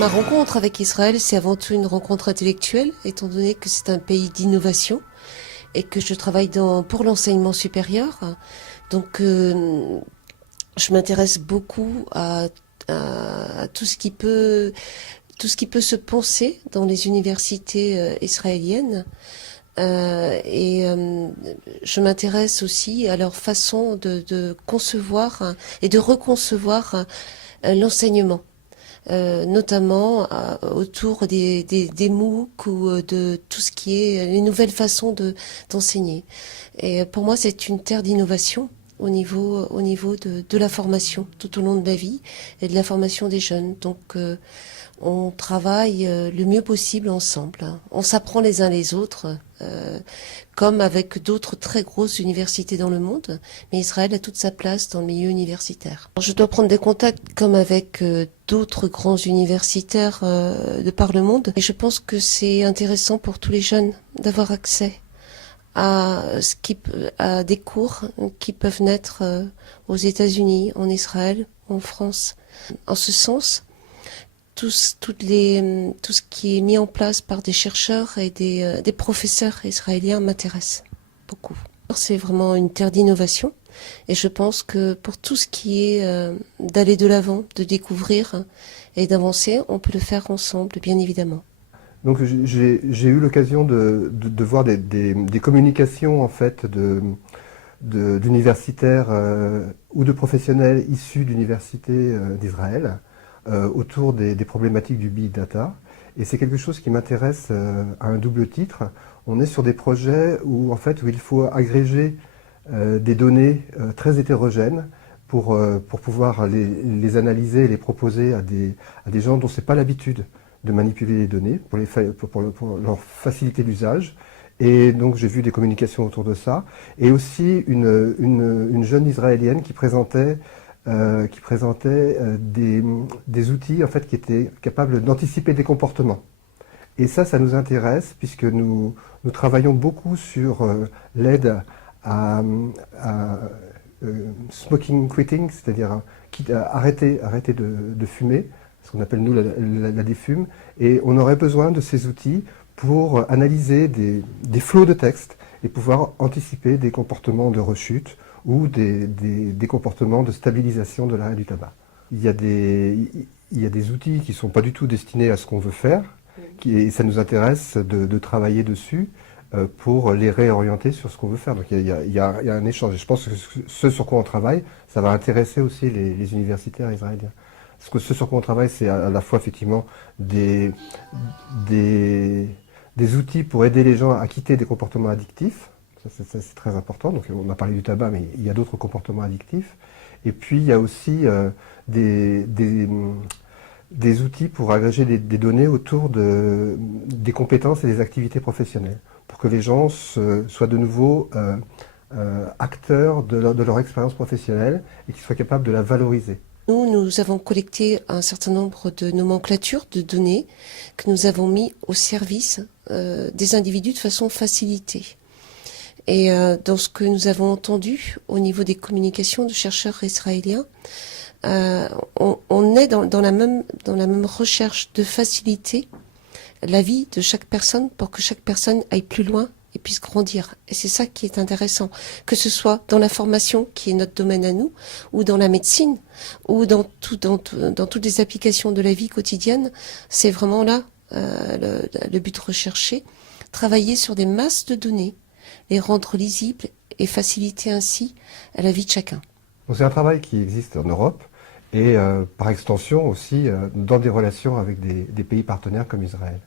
Ma rencontre avec Israël, c'est avant tout une rencontre intellectuelle, étant donné que c'est un pays d'innovation et que je travaille pour l'enseignement supérieur. Donc, je m'intéresse beaucoup à tout ce qui peut se penser dans les universités israéliennes. Je m'intéresse aussi à leur façon de concevoir et de reconcevoir l'enseignement. Notamment autour des MOOC ou de tout ce qui est les nouvelles façons d'enseigner. Et pour moi, c'est une terre d'innovation au niveau de la formation tout au long de la vie et de la formation des jeunes. Donc, on travaille le mieux possible ensemble. On s'apprend les uns les autres, comme avec d'autres très grosses universités dans le monde. Mais Israël a toute sa place dans le milieu universitaire. Alors, je dois prendre des contacts comme avec d'autres grands universitaires de par le monde. Et je pense que c'est intéressant pour tous les jeunes d'avoir accès à des cours qui peuvent naître aux États-Unis, en Israël, en France. En ce sens, tout ce qui est mis en place par des chercheurs et des professeurs israéliens m'intéresse beaucoup. C'est vraiment une terre d'innovation et je pense que pour tout ce qui est d'aller de l'avant, de découvrir et d'avancer, on peut le faire ensemble, bien évidemment. Donc j'ai eu l'occasion de voir des communications en fait d'universitaires ou de professionnels issus d'universités d'Israël autour des problématiques du big data. Et c'est quelque chose qui m'intéresse à un double titre. On est sur des projets où il faut agréger des données très hétérogènes pour pouvoir les analyser et les proposer à des gens dont c'est pas l'habitude de manipuler les données pour leur faciliter l'usage. Et donc j'ai vu des communications autour de ça. Et aussi une jeune israélienne qui présentait des outils en fait, qui étaient capables d'anticiper des comportements. Et ça nous intéresse puisque nous travaillons beaucoup sur l'aide à smoking quitting, c'est-à-dire arrêter de fumer, ce qu'on appelle nous la défume, et on aurait besoin de ces outils pour analyser des flots de texte et pouvoir anticiper des comportements de rechute ou des comportements de stabilisation de l'arrêt du tabac. Il y a des outils qui ne sont pas du tout destinés à ce qu'on veut faire, et ça nous intéresse de travailler dessus pour les réorienter sur ce qu'on veut faire. Donc il y a un échange. Et je pense que ce sur quoi on travaille, ça va intéresser aussi les universitaires israéliens. Parce que ce sur quoi on travaille, c'est à la fois effectivement des outils pour aider les gens à quitter des comportements addictifs. Ça, c'est très important. Donc on a parlé du tabac, mais il y a d'autres comportements addictifs. Et puis il y a aussi des outils pour agréger des données autour des compétences et des activités professionnelles, pour que les gens soient de nouveau acteurs de leur expérience professionnelle et qu'ils soient capables de la valoriser. Nous avons collecté un certain nombre de nomenclatures de données que nous avons mis au service des individus de façon facilitée. Et dans ce que nous avons entendu au niveau des communications de chercheurs israéliens, on est dans la même recherche de faciliter la vie de chaque personne pour que chaque personne aille plus loin et puisse grandir. Et c'est ça qui est intéressant, que ce soit dans la formation, qui est notre domaine à nous, ou dans la médecine, ou dans toutes les applications de la vie quotidienne. C'est vraiment là le but recherché, travailler sur des masses de données, les rendre lisibles et faciliter ainsi la vie de chacun. C'est un travail qui existe en Europe et par extension aussi dans des relations avec des pays partenaires comme Israël.